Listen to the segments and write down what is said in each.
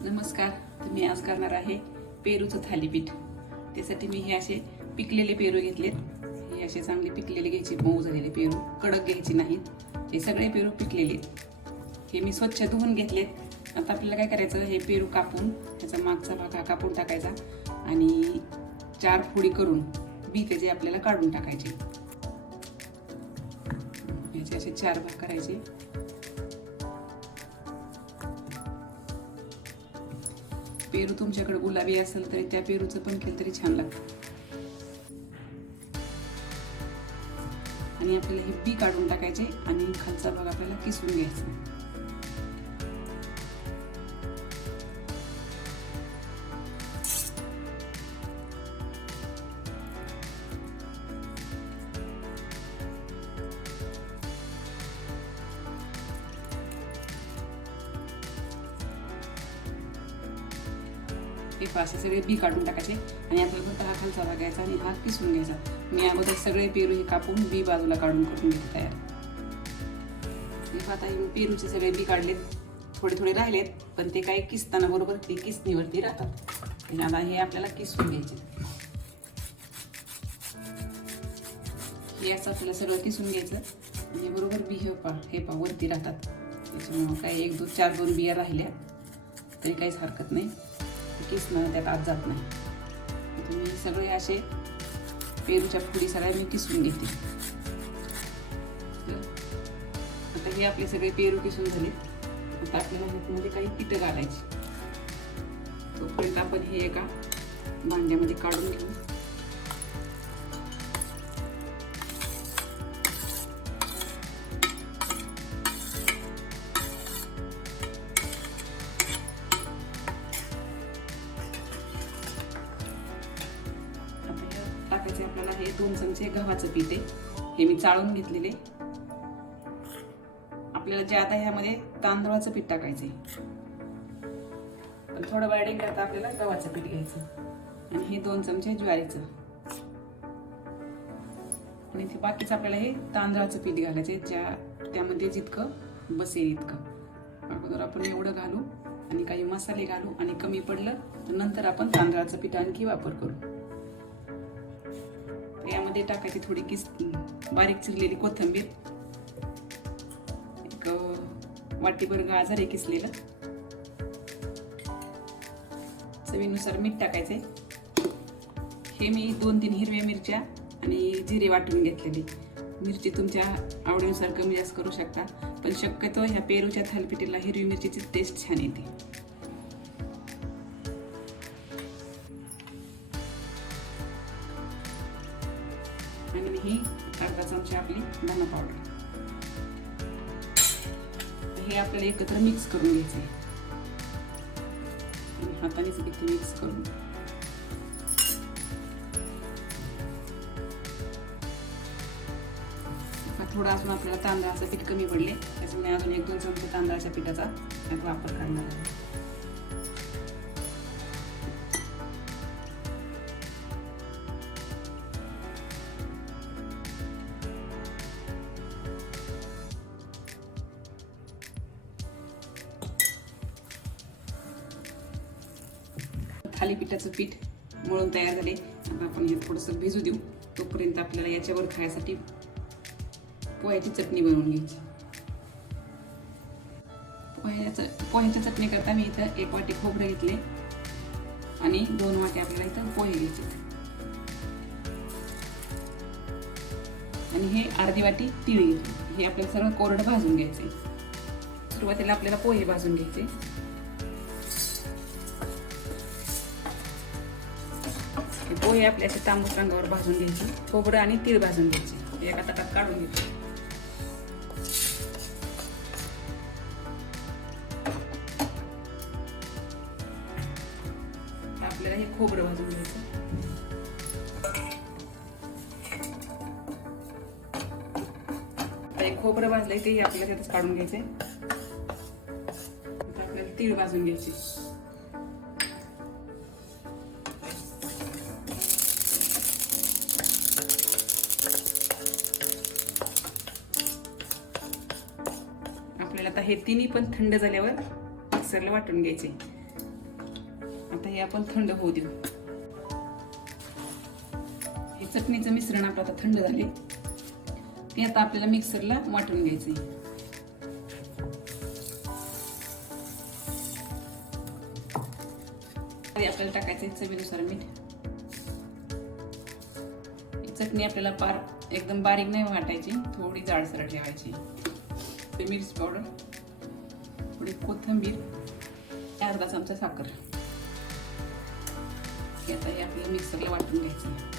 नमस्कार तुम्ही आज करणार आहे पेरूचं थालीपीठ. त्यासाठी मी हे असे पिकलेले पेरू घेतलेत. हे असे चांगले पिकलेले घ्यायचे मऊ झालेले पेरू कडक घ्यायचे नाहीत. हे सगळे पेरू पिकलेले आहेत. हे मी स्वच्छ धुवून घेतलेत. आता आपल्याला काय करायचं हे पेरू कापून त्याचा मागचा भाग हा कापून टाकायचा आणि चार फोडी करून बी त्याचे आपल्याला काढून टाकायचे. याचे असे चार भाग करायचे. पेरू तुमच्याकडे गुलाबी असेल तरी त्या पेरूचं पण केलं तरी छान लागतं. आणि आपल्याला हे बी काढून टाकायचे आणि खालचा भाग आपल्याला किसून घ्यायचा. पेपर असे सगळे बी काढून टाकायचे आणि आता फक्त हा खालचा भाग घ्यायचा आणि हा किसून घ्यायचा. मी अगोदर सगळे पेरू हे कापून बी बाजूला काढून करून घेत तयार. हे आता हे पेरूचे सगळे बी काढलेत. थोडे थोडे राहिलेत पण ते काही किसताना बरोबर ते किसणीवरती राहतात. आणि आता हे आपल्याला किसून घ्यायचे. हे असं आपल्याला सगळं किसून घ्यायचं. आणि बरोबर बी हे पा हे पा वरती राहतात. त्याच्यामुळं काही एक दोन चार दोन बिया राहिल्या. तरी काहीच हरकत नाही. किसणं त्यात आत जात नाही. तुम्ही सगळे असे पेरूच्या फुडी सगळ्या मी किसून घेते. तर आता हे आपले सगळे पेरू किसून झाले. आता आपल्याला ह्यातमध्ये काही पिठं घालायची. तोपर्यंत आपण हे एका भांड्यामध्ये काढून घेऊ. दोन चमचे गव्हाचं पीठ आहे. हे मी चाळून घेतलेले. आपल्याला जे आता ह्यामध्ये तांदळाचं पीठ टाकायचंय पण थोडं वायडिंग करता आपल्याला गव्हाचं पीठ घ्यायचं आणि हे दोन चमचे ज्वारीचं. आणि ते बाकीचं आपल्याला हे तांदळाचं पीठ घालायचं आहे ज्या त्यामध्ये जितकं बसेल इतकं. अगोदर आपण एवढं घालू आणि काही मसाले घालू आणि कमी पडलं तर नंतर आपण तांदळाचं पीठ आणखी वापर करू. यामध्ये टाकायची थोडी किस बारीक चिरलेली कोथिंबीर. एक वाटीभर गाजर आहे किसलेलं. चवीनुसार मीठ टाकायचे हे मी दोन तीन हिरव्या मिरच्या आणि जिरे वाटून घेतलेले. मिरची तुमच्या आवडीनुसार कमी जास्त करू शकता पण शक्यतो ह्या पेरूच्या थालपिटीला हिरवी मिरचीची टेस्ट छान येते. आणि ही अर्धा चमचा आपली धना पावडर हे आपल्याला एकत्र मिक्स करून घ्यायचे हातानेच इथे मिक्स करून. थोडा थोडं अजून आपल्याला तांदळाचं पीठ कमी पडले. त्याच्यामुळे अजून एक दोन चमचे तांदळाच्या पिठाचा वापर करणार आहे थालीपीठाचं पीठ मळून तयार झाले. आता आपण हे थोडंसं भिजू देऊ. तोपर्यंत आपल्याला याच्यावर खायसाठी पोह्याची चटणी बनवून घ्यायची. पोह्याचं पोह्याच्या चटणी करता मी इथं एक वाटी खोबरं घेतले. आणि दोन वाटे आपल्याला इथं पोहे घ्यायचे. आणि हे अर्धी वाटी तिळ हे आपल्याला सर्व कोरडं भाजून घ्यायचे. सुरुवातीला आपल्याला पोहे भाजून घ्यायचे. पोहे आपले असे तांबूस रंगावर भाजून घ्यायचे खोबरं आणि तीळ भाजून घ्यायचे. एका ताटात काढून घ्यायचे आपल्याला हे खोबरं भाजून घ्यायचं. खोबरं भाजलंय तेही आपल्याला त्यातच काढून घ्यायचंय. आपल्याला तीळ भाजून घ्यायचे. हे तिन्ही पण थंड झाल्यावर मिक्सरला वाटून घ्यायचे. आता हे आपण थंड होऊ देऊ. हे चटणीचं मिश्रण आपलं आता थंड झाले. ते आता आपल्याला मिक्सरला वाटून घ्यायचे आपल्याला टाकायचं चवीनुसार मीठ. चटणी आपल्याला पार एकदम बारीक नाही वाटायची थोडी जाडसर ठेवायची. ते मिरची पावडर. थोडी कोथिंबीर अर्धा चमचा साखर. हे आता हे आपल्याला मिक्सरला वाटून घ्यायचं.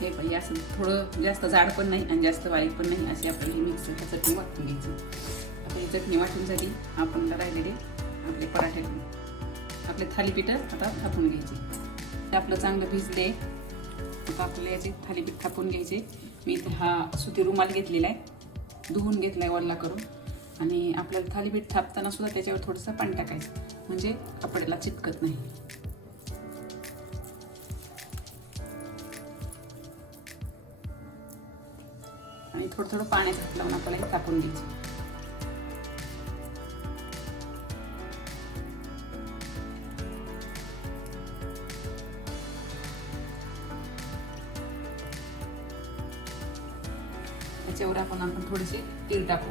हे पाहिजे असं थोडं जास्त जाड पण नाही आणि जास्त बारीक पण नाही अशी आपल्याला ही मिक्सरची चटणी वाटून घ्यायची. चटणी वाटून झाली. आपण राहिलेले आपले पराठे. आपले थालीपीठं आता थापून घ्यायचे. ते आपलं चांगलं भिजले. आता आपल्याला याचे थालीपीठ थापून घ्यायचे. मी इथे हा सुती रुमाल घेतलेला आहे. धुवून घेतला आहे वल्ला करून. आणि आपल्याला थालीपीठ थापताना सुद्धा त्याच्यावर थोडंसं पाणी टाकायचं. म्हणजे कपड्याला चिटकत नाही. आणि थोडं थोडं पाण्यात लावून आपल्याला हे टाकून घ्यायचे. त्याच्यावर आपण आपण थोडीशी तीळ टाकू.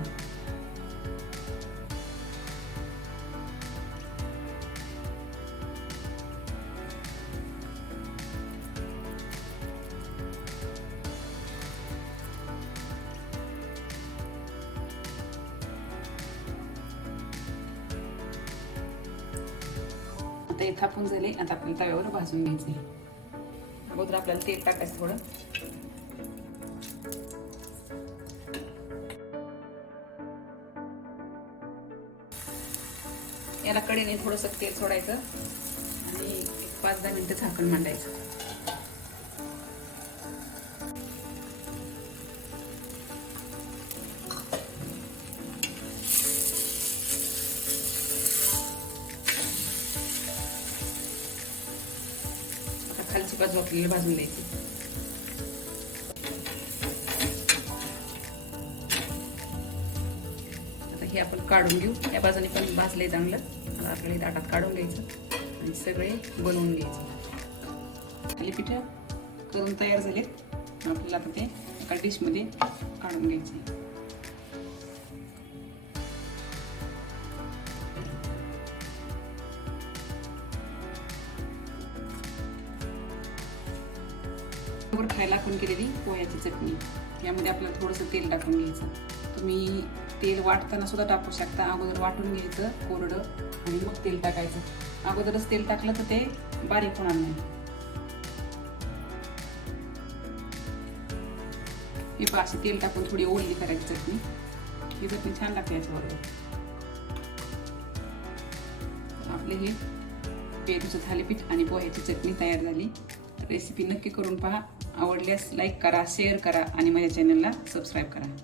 आता हे थापून झाले आता आपण तव्यावर भाजून घ्यायचे अगोदर आपल्याला तेल टाकायचं थोडं. याला कडेने थोडंसं तेल सोडायचं आणि एक पाच दहा मिनिटं झाकण मांडायचं. आता खालची बाजू आपल्याला भाजून द्यायची हे आपण काढून घेऊ. या बाजूने पण भाजले चांगलं. आता आपल्याला दाटात ताटात काढून घ्यायचं आणि सगळे बनवून घ्यायचं. थालीपीठ करून तयार झाले आपल्याला आता ते एका डिशमध्ये काढून घ्यायचे. खायला आपण केलेली पोह्याची चटणी. यामध्ये आपल्याला थोडंसं तेल टाकून घ्यायचं. तुम्ही तेल वाटताना सुद्धा टाकू शकता. अगोदर वाटून घ्यायचं कोरडं आणि मग तेल टाकायचं. अगोदरच तेल टाकलं तर ते बारीक होणार नाही. हे पहा अशी तेल टाकून थोडी ओली करायची चटणी. ही चटणी छान लागते याच्याबरोबर. आपले हे पेरूचं थालीपीठ आणि पोह्याची चटणी तयार झाली. रेसिपी नक्की करून पहा. आवडल्यास लाईक करा शेअर करा आणि माझ्या चॅनलला सबस्क्राईब करा.